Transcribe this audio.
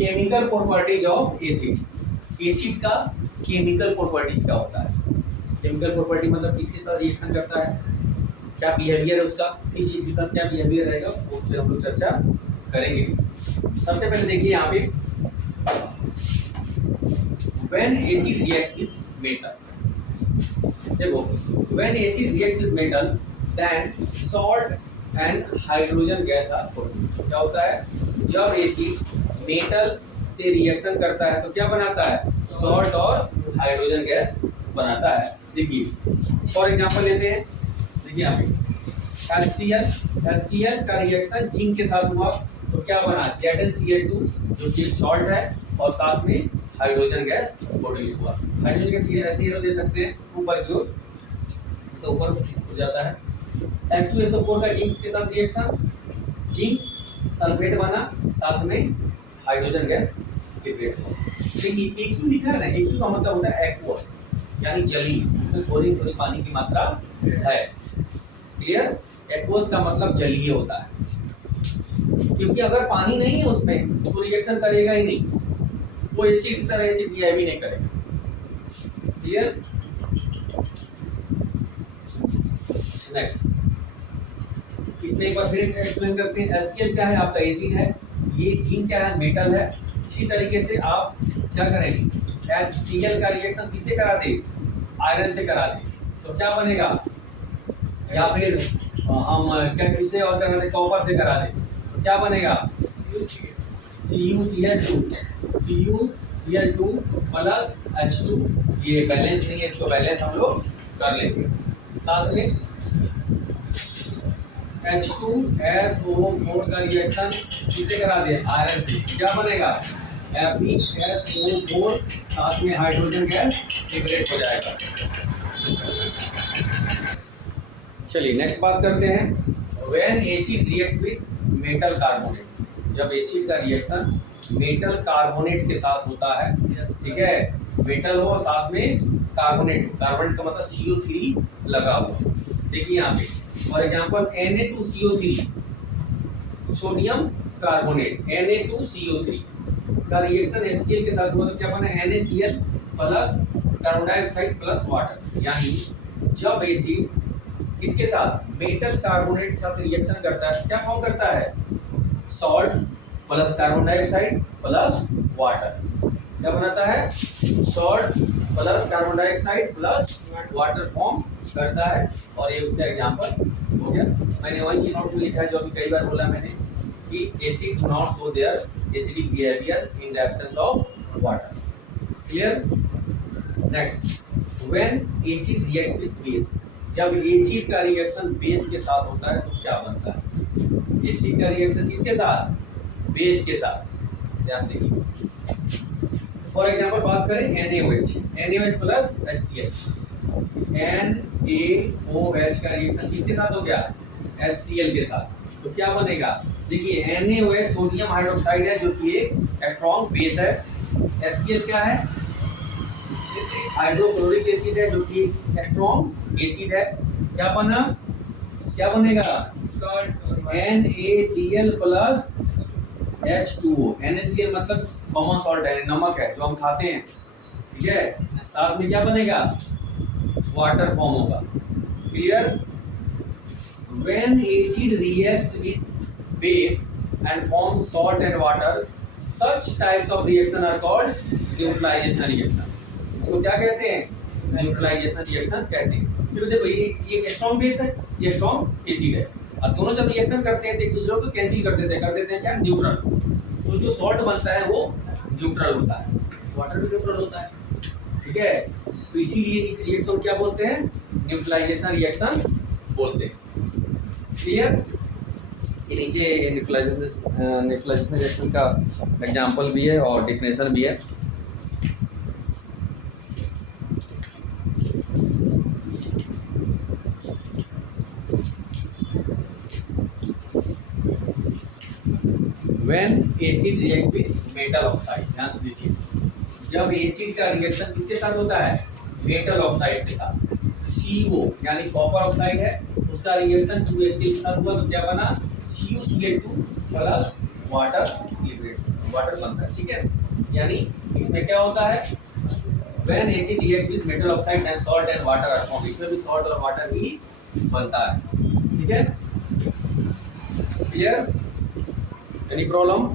Chemical properties of acid. Acid का chemical properties क्या होता है? केमिकल प्रॉपर्टी मतलब किसके साथ रिएक्शन करता है, क्या बिहेवियर है उसका, किस चीज के साथ क्या बिहेवियर रहेगा, उस पर हम लोग चर्चा करेंगे। सबसे पहले देखिए यहाँ पे when acid reacts with metal, देखो when acid reacts with metal then salt and hydrogen gas are produced. क्या होता है, जब एसिड मेटल से रिएक्शन करता है तो क्या बनाता है, सॉल्ट और हाइड्रोजन गैस बनाता है। देखिए फॉर एग्जांपल लेते हैं, देखिए यहाँ पे HCl का रिएक्शन जिंक के साथ हुआ तो क्या बना, ZnCl2 जो कि सॉल्ट है और साथ में हाइड्रोजन गैस प्रोड्यूस हुआ। हाइड्रोजन गैस ऐसे ही दे सकते हैं ऊपर की ओर, तो ऊपर हो जाता है। H2SO4 का जिंक के साथ रिएक्शन, जिंक सल्फेट बना, साथ में हाइड्रोजन गैस लिबरेट हुआ। देखिए एक्यू लिखा है ना, एक्यू का मतलब होता है एक्वस यानी जलीय, उसमें थोड़ी थोड़ी पानी की मात्रा है। क्लियर, एक्वस का मतलब जलीय होता है, क्योंकि अगर पानी नहीं है उसमें तो रिएक्शन करेगा ही नहीं, वो एसिड की तरह से बिहेव भी नहीं करेगा। क्लियर, नेक्स्ट इसमें एक बार फिर एक्सप्लेन करते हैं। HCl क्या है, आपका एसिड है, ये जिंक क्या है, मेटल है। इसी तरीके से आप क्या करेंगे, HCl का रिएक्शन किससे करा दे, आयरन से करा दे तो क्या बनेगा, या फिर हम क्या किससे और करा दे, कॉपर से करा दे तो क्या बनेगा, CuCl2 प्लस H2। ये बैलेंस नहीं है, इसको बैलेंस हम लोग कर लेंगे। साथ में H2SO4 का रिएक्शन किसे करा दे, आयरन से, क्या बनेगा FeSO4, साथ में हाइड्रोजन गैस लिबरेट हो जाएगा। चलिए नेक्स्ट बात करते हैं, when acid reacts with metal carbonate. जब एसिड का रिएक्शन मेटल कार्बोनेट के साथ होता है, ठीक है, मेटल हो साथ में कार्बोनेट, कार्बोनेट का मतलब CO3 लगा हुआ। देखिए यहाँ पे for example Na2CO3 sodium carbonate, Na2CO3 का रिएक्शन HCl के साथ हुआ तो क्या बना, NaCl plus carbon dioxide plus water. यानी जब एसिड किसके साथ, मेटल कार्बोनेट के साथ रिएक्शन करता है क्या फॉर्म करता है, salt plus carbon dioxide plus water. क्या बनाता है, salt plus carbon dioxide plus water form करता है। और ये उसका एग्जांपल हो गया। मैंने वही चीज नोट में लिखा है जो अभी कई बार बोला मैंने कि acid not show their acidic behaviour in the absence of water. Clear, next when acid react with base. जब एसिड का रिएक्शन बेस के साथ होता है तो क्या बनता है, एसिड का रिएक्शन किसके साथ, बेस के साथ। ध्यान देखिए फॉर एग्जांपल बात करें NaOH प्लस HCl, NaOH का रिएक्शन किसके साथ हो गया, HCl के साथ, तो क्या बनेगा, देखिए NaOH सोडियम हाइड्रोक्साइड है जो कि एक स्ट्रॉन्ग बेस है, HCl क्या है, हाइड्रोक्लोरिक एसिड है जो कि स्ट्रॉन्ग एसिड है। क्या बना, क्या बनेगा, NaCl प्लस H2O। NaCl मतलब कॉमन सॉल्ट है, नमक है जो हम खाते हैं, ठीक है, साथ में क्या बनेगा, वाटर फॉर्म होगा। Clear, when acid reacts with base and form salt and water, such types of reaction are called neutralization reaction. इसको क्या कहते हैं, न्यूट्रलाइजेशन रिएक्शन कहते हैं। फिर देखो ये स्ट्रॉन्ग बेस है, ये स्ट्रॉन्ग एसिड है, और दोनों जब रिएक्शन करते हैं तो एक दूसरे को कैंसिल कर देते हैं क्या, न्यूट्रल। तो जो सॉल्ट बनता है वो न्यूट्रल होता है, वाटर भी न्यूट्रल होता है, ठीक है। तो इसीलिए इस रिएक्शन को क्या बोलते हैं, न्यूट्रलाइजेशन रिएक्शन बोलते हैं। क्लियर, ये नीचे न्यूट्रलाइजेशन रिएक्शन का एग्जांपल भी है और डेफिनेशन भी है। When acid react with metal oxide, ध्यान से देखिए, जब एसिड का रिएक्शन किसके साथ होता है, मेटल ऑक्साइड के साथ, CO यानी कॉपर ऑक्साइड है, उसका रिएक्शन 2HCl के साथ हुआ तो क्या बना, CuCl2 plus water liberate. Water बनता है, ठीक है। यानी इसमें क्या होता है, when acid reacts with metal oxide then salt and water are formed, इसमें भी सॉल्ट और वाटर ही बनता है, ठीक है। क्लियर? Any problem?